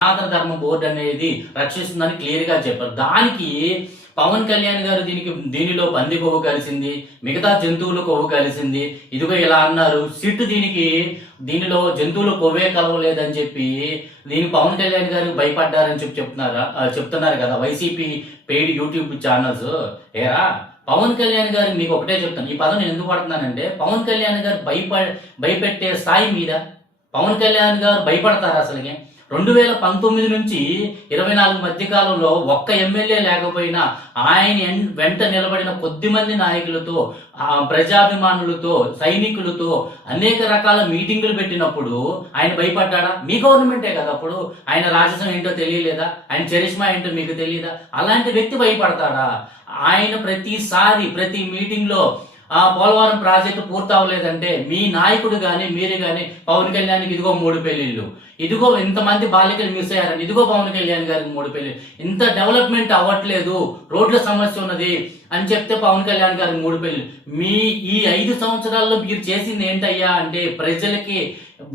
సనాతన ధర్మ బోర్డు అనేది రక్షిస్తుందని క్లియర్ గా చెప్పారు. దానికి పవన్ కళ్యాణ్ గారు దీనిలో పంది కొవ్వు కలిసింది, మిగతా జంతువులు కొవ్వు కలిసింది, ఇదిగో ఇలా అన్నారు. సిట్ దీనిలో జంతువులు కొవ్వే కలవలేదని చెప్పి దీనికి పవన్ కళ్యాణ్ గారు భయపడ్డారని చెప్తున్నారు కదా వైసీపీ పెయిడ్ యూట్యూబ్ ఛానల్స్. ఏరా పవన్ కళ్యాణ్ గారు మీకు ఒకటే చెప్తాను, ఈ పదం నేను ఎందుకు పడుతున్నానంటే పవన్ కళ్యాణ్ గారు భయపెట్టే స్థాయి మీద పవన్ కళ్యాణ్ గారు భయపడతారు అసలుకి. 2019 నుంచి 24 మధ్య కాలంలో ఒక్క ఎమ్మెల్యే లేకపోయినా ఆయన వెంట నిలబడిన కొద్ది మంది నాయకులతో, ప్రజాభిమానులతో, సైనికులతో అనేక రకాల మీటింగులు పెట్టినప్పుడు ఆయన భయపడ్డా? మీ గవర్నమెంటే కదా అప్పుడు. ఆయన రాజసం ఏంటో తెలియలేదా? ఆయన చరిష్మా ఏంటో మీకు తెలియదా? అలాంటి వ్యక్తి భయపడతాడా? ఆయన ప్రతి మీటింగ్ లో పోలవరం ప్రాజెక్టు పూర్తి అవ్వలేదంటే మీ నాయకుడు గాని మీరు గాని పవన్ కళ్యాణ్కి ఇదిగో 3 పెళ్లిళ్ళు, ఇదిగో ఇంతమంది బాలికలు మిస్ అయ్యారని, ఇదిగో పవన్ కళ్యాణ్ గారికి 3 పెళ్లిళ్ళు, ఇంత డెవలప్మెంట్ అవ్వట్లేదు, రోడ్ల సమస్య ఉన్నది అని చెప్తే పవన్ కళ్యాణ్ గారికి 3 పెళ్లిళ్ళు. మీ ఈ 5 సంవత్సరాల్లో మీరు చేసింది ఏంటయ్యా అంటే ప్రజలకి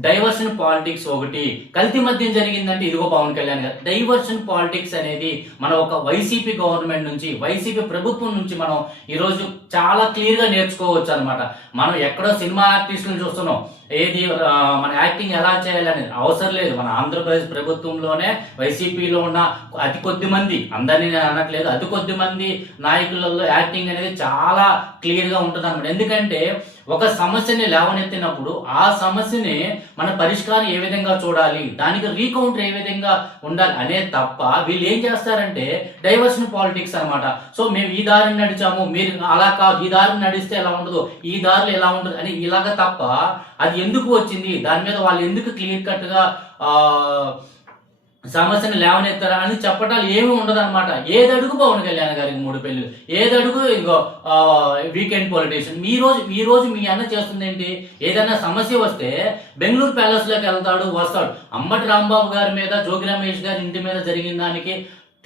డైవర్షన్ పాలిటిక్స్ ఒకటి, కల్తీ మధ్యం జరిగిందంటే ఇదిగో పవన్ కళ్యాణ్ గారు. డైవర్షన్ పాలిటిక్స్ అనేది మనం ఒక వైసీపీ గవర్నమెంట్ నుంచి, వైసీపీ ప్రభుత్వం నుంచి మనం ఈరోజు చాలా క్లియర్ గా నేర్చుకోవచ్చు అనమాట. మనం ఎక్కడో సినిమా ఆర్టిస్టులను చూస్తున్నాం, ఏది మన యాక్టింగ్ ఎలా చేయాలనేది అవసరం లేదు. మన ఆంధ్రప్రదేశ్ ప్రభుత్వంలోనే వైసీపీలో ఉన్న అతి కొద్ది మంది, అందరినీ నేను అనట్లేదు, అతి కొద్ది మంది నాయకులలో యాక్టింగ్ అనేది చాలా క్లియర్ గా ఉంటుంది అనమాట. ఎందుకంటే ఒక సమస్యని లేవనెత్తినప్పుడు ఆ సమస్యని మన పరిష్కారం ఏ విధంగా చూడాలి, దానికి రీకౌంటర్ ఏ విధంగా ఉండాలి అనే తప్ప వీళ్ళు ఏం చేస్తారంటే డైవర్షన్ పాలిటిక్స్ అనమాట. సో మేము ఈ దారిని నడిచాము, మీరు అలా కాదు, ఈ దారిని నడిస్తే ఎలా ఉండదు, ఈ దారిలో ఎలా ఉండదు అని ఇలాగ తప్ప అది ఎందుకు వచ్చింది, దాని మీద వాళ్ళు ఎందుకు క్లియర్ కట్ గా సమస్యను లేవనెత్తారా అని చెప్పటాలు ఏమీ ఉండదు అనమాట. ఏదడుగు పవన్ కళ్యాణ్ గారికి 3 పెళ్లి, ఏదడుగు ఇదిగో వీకెండ్ పొలిటీషియన్. ఈ రోజు మీ అన్న చేస్తుంది ఏంటి? ఏదైనా సమస్య వస్తే బెంగళూరు ప్యాలెస్ లోకి వస్తాడు. అంబటి రాంబాబు గారి మీద, జోగి రమేష్ గారి ఇంటి మీద జరిగిన దానికి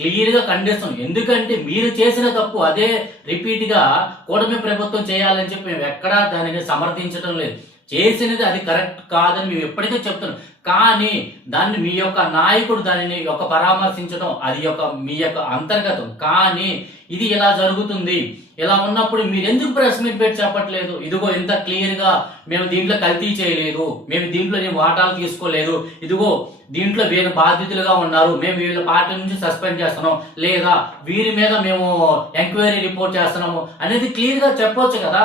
క్లియర్ గా ఖండిస్తాం. ఎందుకంటే మీరు చేసిన తప్పు అదే రిపీట్ గా కూటమి ప్రభుత్వం చేయాలని చెప్పి మేము ఎక్కడా దానిని సమర్థించడం లేదు. చేసినది అది కరెక్ట్ కాదని మేము ఎప్పటికీ చెప్తున్నాం. కానీ దాన్ని మీ యొక్క నాయకుడు దానిని పరామర్శించడం అది మీ యొక్క అంతర్గతం. కానీ ఇది ఇలా జరుగుతుంది, ఇలా ఉన్నప్పుడు మీరు ఎందుకు ప్రెస్ మీట్ పెట్టి చెప్పట్లేదు? ఇదిగో ఇంత క్లియర్ గా మేము దీంట్లో కల్తీ చేయలేదు, మేము దీంట్లో వాటాలు తీసుకోలేదు, ఇదిగో దీంట్లో వీళ్ళ బాధితులుగా ఉన్నారు, మేము వీళ్ళ పార్టీ నుంచి సస్పెండ్ చేస్తున్నాం, లేదా వీరి మీద మేము ఎంక్వైరీ రిపోర్ట్ చేస్తున్నాము అనేది క్లియర్ గా చెప్పొచ్చు కదా.